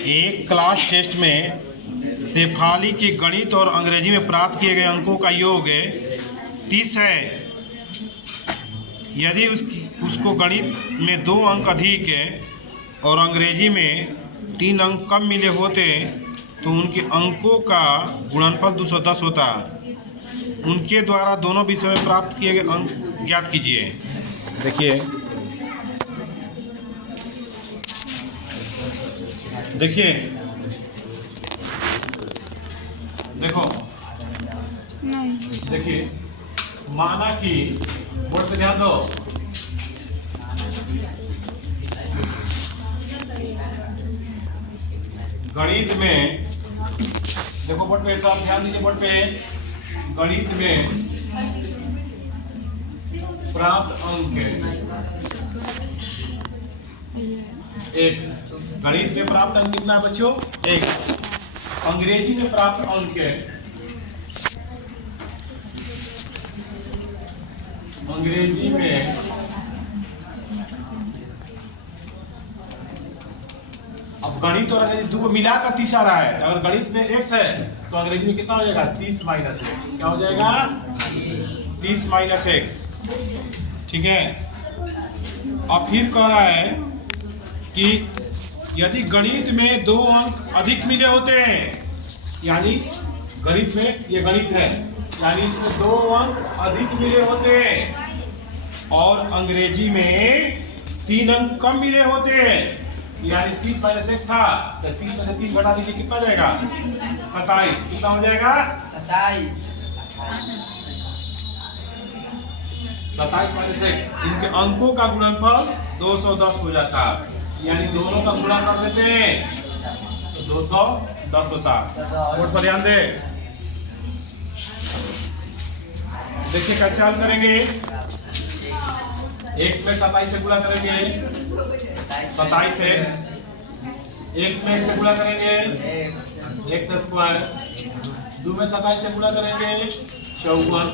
एक class test में शेफाली के गणित और अंग्रेजी में प्राप्त किए गए अंकों का योग 30 है। यदि उसको गणित में 2 अंक अधिक और अंग्रेजी में 3 अंक कम मिले होते तो उनके अंकों का गुणनफल 210 होता। उनके द्वारा दोनों विषय में प्राप्त किए गए अंक ज्ञात कीजिए। देखिए देखो देखिए माना कि बोर्ड पे ध्यान दो। गणित में देखो बोर्ड पे, सब ध्यान दीजिए बोर्ड पे। गणित में प्राप्त अंक x। गणित में प्राप्त अंक कितना है बच्चों? x। अंग्रेजी में प्राप्त अंक अंग्रेजी में अब गणित और अंग्रेजी दो को मिलाकर 30 आ रहा है। अगर गणित में x है तो अंग्रेजी में कितना हो जाएगा? 30 माइनस x। क्या हो जाएगा? 30 माइनस x। ठीक है। अब फिर कह रहा है कि यदि गणित में 2 अंक अधिक मिले होते हैं, यानी गणित में, ये गणित है, यानी इसमें 2 अंक अधिक मिले होते हैं और अंग्रेजी में 3 अंक कम मिले होते हैं, यानी 30 माइनस x था, तो 30 में से 3 घटा दीजिए, कितना हो जाएगा? 27। कितना हो जाएगा? 27 माइनस x। इनके अंकों का गुणनफल 210 हो जाता, यानी दोनों का गुणा कर देते हैं तो 210 होता। बोर्ड पर ध्यान दे। देखिए कैसे हल करेंगे। x में 27 से गुणा करेंगे 27x। x में 1 से गुणा करेंगे x स्क्वायर। 2 में 27 से गुणा करेंगे 54।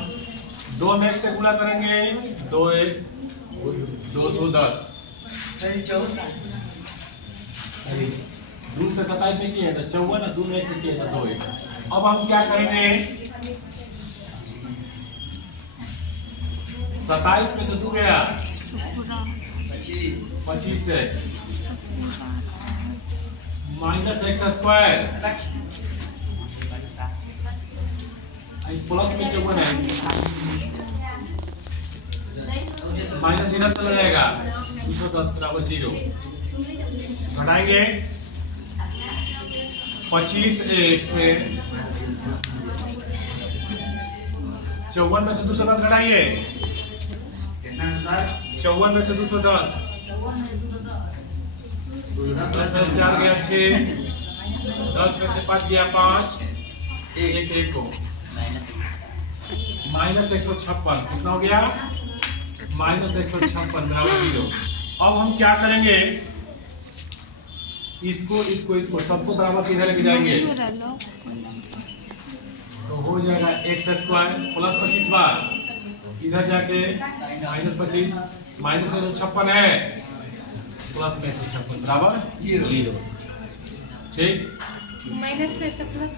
2 में 1 से गुणा करेंगे 2x 210। 2 से 27 में किए तो 54 और 2 में 1 से किए तो 2x। अब हम क्या करेंगे? 27 में से 2 गया 25x minus x square plus में 54 है, माइनस इधर चला जाएगा 210 बराबर 0। घटाएंगे 25x से 54 में से 210 घटाइए। 54 में से 210, 10 में से 4 गया 6, 10 में से 5 गया 5, 1 को माइनस 156। कितना हो गया? माइनस 156 बराबर 0। अब हम क्या करेंगे? इसको सबको बराबर किधर लेके जाएंगे तो हो जाएगा x स्क्वायर प्लस 25 बार इधर जाके माइनस 25 माइनस 156 है प्लस 156 बराबर 0। ठीक। माइनस में तो प्लस।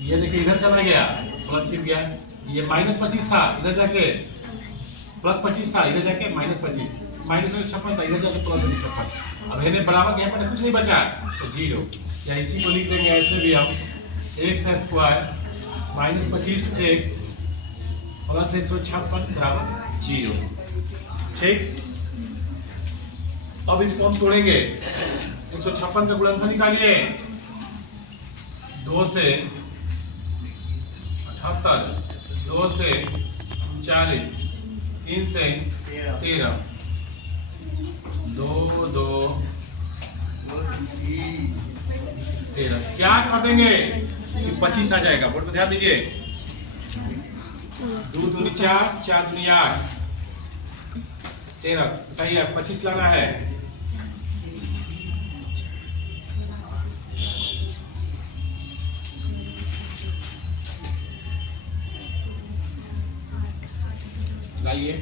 ये देखिए इधर चला गया प्लस 6 गया, ये माइनस 25 था इधर जाके प्लस 25 था इधर जाके माइनस 25, माइनस 156 था इधर जाके प्लस 156। अब है बराबर, यहाँ पर कुछ नहीं बचा तो 0, या इसी को लिख देंगे ऐसे भी हम x square minus 25x plus 156 बराबर 0। ठीक। अब इसको हम तोड़ेंगे। 156 का गुणनफल निकालिए। 2 से 78, 2 से 40, 3 से 13, 2 2 13। क्या कर देंगे कि 25 आ जाएगा। बोर्ड पर ध्यान दीजिए। 2 दूनी 4, 4 दूनी 8, 13। बताइए 25 लाना है। लाइए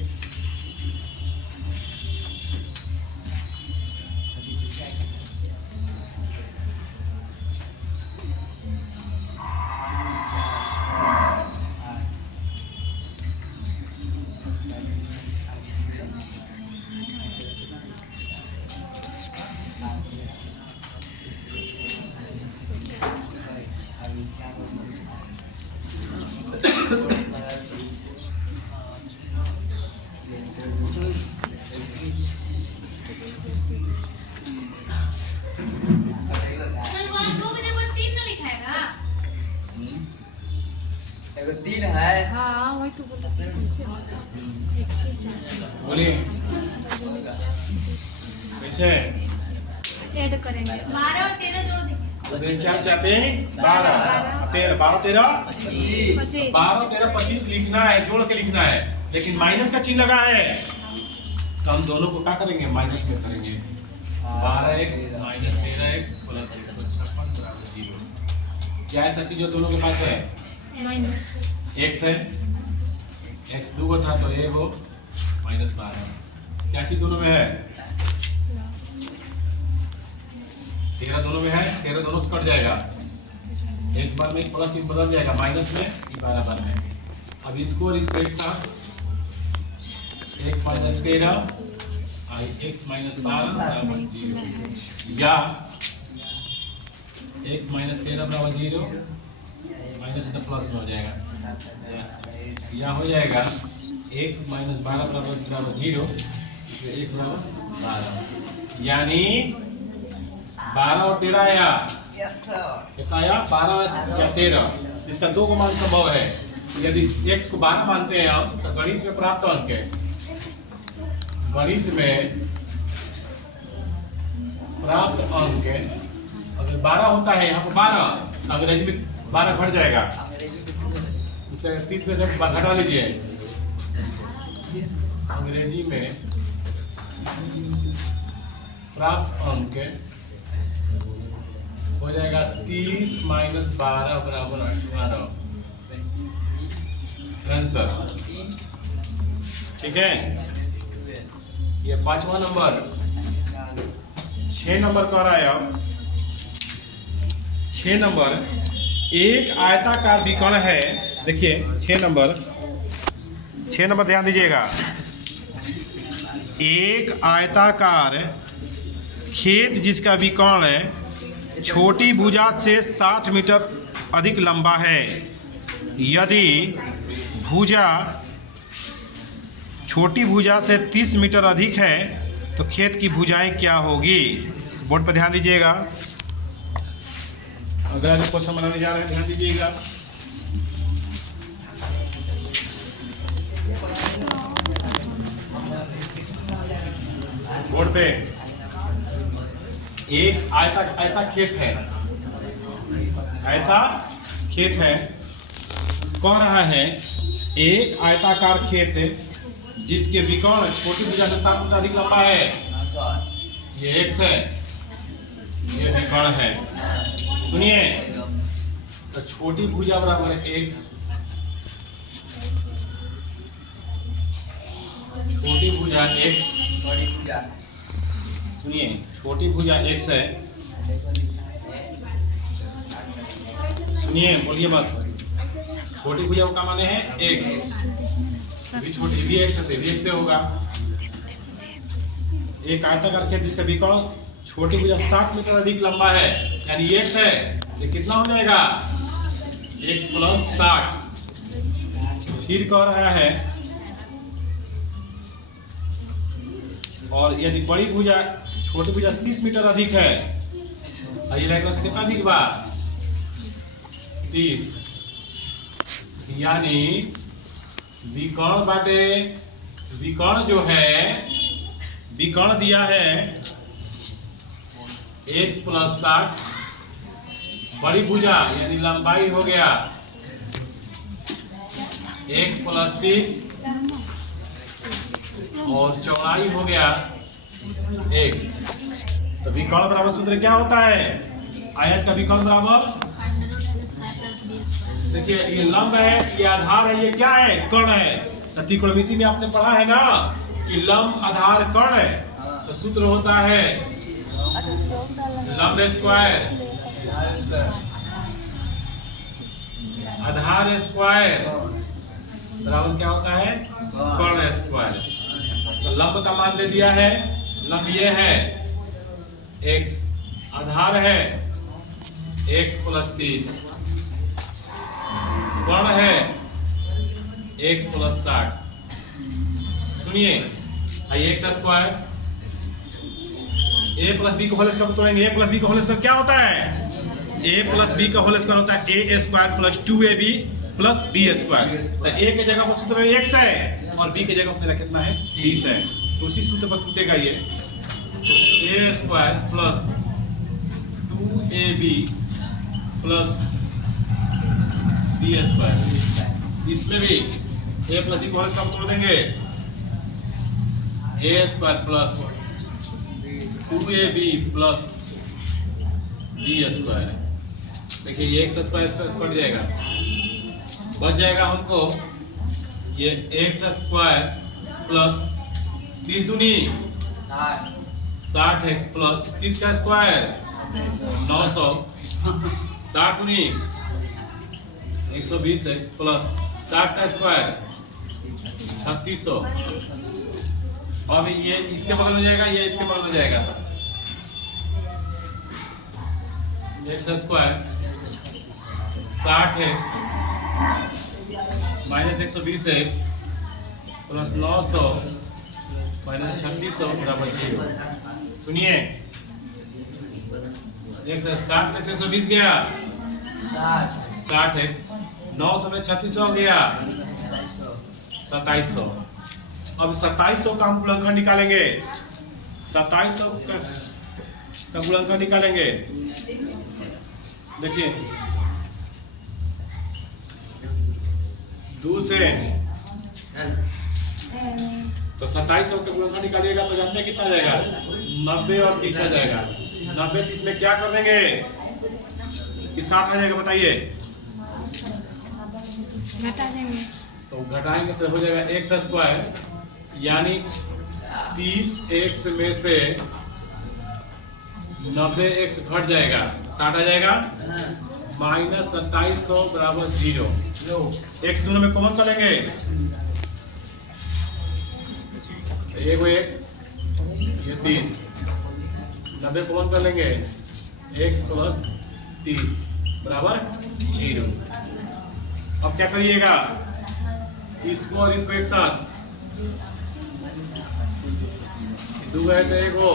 3 है। हाँ वही तो बोल रहे बोलिए कैसे ऐड करेंगे 12 और 13 जोड़ देंगे। क्या चाहते हैं 12 13 12 13 25 12 13 25 लिखना है, जोड़ के लिखना है, लेकिन माइनस का चिन्ह लगा है तो हम दोनों को क्या करेंगे माइनस में करेंगे। 12x माइनस 13x प्लस 156 बराबर 0। क्या ऐसा चीज जो दोनों के पास है माइनस x है, x 2 था तो a हो माइनस 12। क्या चीज दोनों में है 13 दोनों में है, 13 दोनों से कट जाएगा, एक बार में प्लस इन बदल जाएगा माइनस में, ये बराबर में। अब इसको और इसको एक साथ x माइनस 13 x माइनस 12 बराबर 0 या x माइनस 13 बराबर 0 माइनस तो प्लस में हो जाएगा, या हो जाएगा x माइनस 12 बराबर 0 x बराबर 12, यानी 12 और 13 आया कितना आया 12 या 13, इसका दो को मान संभव है। यदि x को 12 मानते हैं हम तो गणित में प्राप्त अंक है, गणित में प्राप्त अंक अगर 12 होता है यहाँ पर 12 तो अंग्रेजी में 12 घट जाएगा, उसे 30 में से घटा लीजिए, अंग्रेजी में प्राप्त अंक हो जाएगा 30 माइनस 12 बराबर 18 आंसर। ठीक है, ये 5वां नंबर। 6 नंबर कह रहा है अब 6 नंबर एक आयताकार विकर्ण है। देखिए 6 नंबर ध्यान दीजिएगा, एक आयताकार खेत जिसका विकर्ण छोटी भुजा से 60 मीटर अधिक लंबा है। यदि भुजा छोटी भुजा से 30 मीटर अधिक है तो खेत की भुजाएं क्या होगी। बोर्ड पर ध्यान दीजिएगा, अगर क्वेश्चन बनाने जा रहे हैं ध्यान दीजिएगा। बोर्ड पे एक ऐसा खेत है कह रहा है एक आयताकार खेत जिसके विकर्ण छोटी भुजा से 60 मीटर अधिक लंबा है, ये x है, ये विकर्ण है। सुनिए तो छोटी भुजा बराबर है x, छोटी भुजा x, सुनिए छोटी भुजा x है, सुनिए बोलिए मत, छोटी भुजा का माने है x, भी छोटी भी x से होगा। एक आयताकार खेत जिसका विकर्ण छोटी भुजा 60 मीटर अधिक लंबा है, यानी x है, ये कितना हो जाएगा x प्लस 60। फिर कह रहा है और यदि बड़ी भुजा छोटी भुजा 30 मीटर अधिक है, ये लगना से कितना अधिक बा 30, यानी विकर्ण बाटे, विकर्ण जो है विकर्ण दिया है x प्लस 60, बड़ी भुजा यानी लंबाई हो गया x प्लस 30 और चौड़ाई हो गया x। तो विकर्ण बराबर सूत्र क्या होता है, आयत का विकर्ण बराबर, देखिए ये लंब है, ये आधार है, ये क्या है कर्ण है। तो त्रिकोणमिति में आपने पढ़ा है ना कि लंब आधार कर्ण है, तो सूत्र होता है लंब स्क्वायर आधार स्क्वायर बराबर क्या होता है कर्ण स्क्वायर। तो लंब का मान दे दिया है, लंब ये है x, आधार है x प्लस 30, कर्ण है x प्लस 60। सुनिए x square a plus B का होल स्क्वायर तोड़ेंगे, a प्लस बी का होल स्क्वायर क्या होता है, a प्लस बी का होल स्क्वायर होता है a square plus 2ab plus B square. तो ए के जगह पर सूत्र में x है और बी के जगह पर मेरा कितना है 30 है, तो उसी सूत्र पर टूटेगा ये। तो a square plus 2ab plus B square, इसमें भी a प्लस बी को हल कब तोड़ देंगे, a square plus 2ab plus B square. देखिए ये एक्स स्क्वायर कट जाएगा, बच जाएगा हमको ये एक्स स्क्वायर प्लस 30 दूनी 60 एक्स प्लस 30 का स्क्वायर 900, 60 दूनी 120 एक्स प्लस 60 का स्क्वायर 3600। अब ये इसके बगल में जाएगा, ये इसके बगल में जाएगा, x square 60 x minus 120 x plus 900 minus 3600 बराबर 0। सुनिए एक 60 में से 120 गया 60 एक्स, 900 में 3600 हो गया 2700। अब 2700 का हम गुणनखंड निकालेंगे, 2700 का गुणनखंड निकालेंगे। देखिए 2 से तो 2700 का गुणनखंड निकालिएगा तो जानते हैं कितना जाएगा, 90 और 30 आ जाएगा। 90 30 में क्या कर देंगे कि 60 आ जाएगा, बताइए। घटा देंगे तो घटाएंगे तो हो जाएगा एक्स स्क्वायर, यानी 30 एक्स में से 90 एक्स घट जाएगा, 60 आ जाएगा, माइनस 2700 बराबर 0। एक्स दोनों में कॉमन कर लेंगे, एक एक्स ये 30, 90 कॉमन कर लेंगे, एक्स प्लस 30 बराबर 0। अब क्या करिएगा, इसको और इसको एक साथ दो है तो एक हो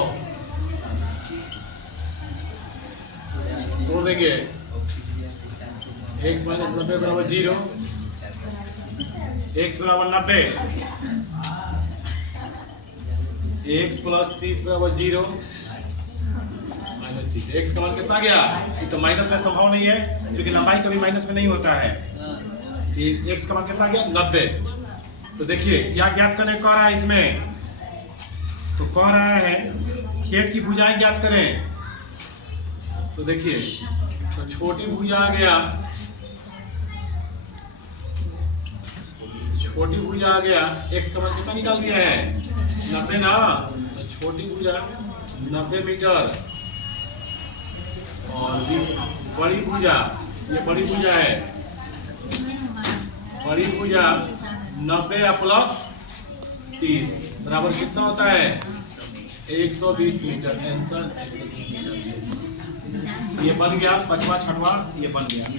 तोड़ देंगे, x माइनस 90 बराबर 0, x बराबर 90, x प्लस 30 बराबर 0 माइनस 30। x का मान कितना गया, ये तो माइनस में संभव नहीं है क्योंकि लंबाई कभी माइनस में नहीं होता है। x का मान कितना गया 90। तो देखिए क्या ज्ञात करने कह रहा है इसमें, तो कह रहा है खेत की भुजाएं ज्ञात करें। तो देखिए तो छोटी भुजा आ गया, छोटी भुजा आ गया, x का मान कितना निकाल दिया है 90 ना, तो छोटी भुजा 90 मीटर और बड़ी भुजा, ये बड़ी भुजा है, बड़ी भुजा 90 प्लस 30 बराबर कितना होता है 120 मीटर। Answer 120 metre. ये बन गया 5वां 6वां, ये बन गया।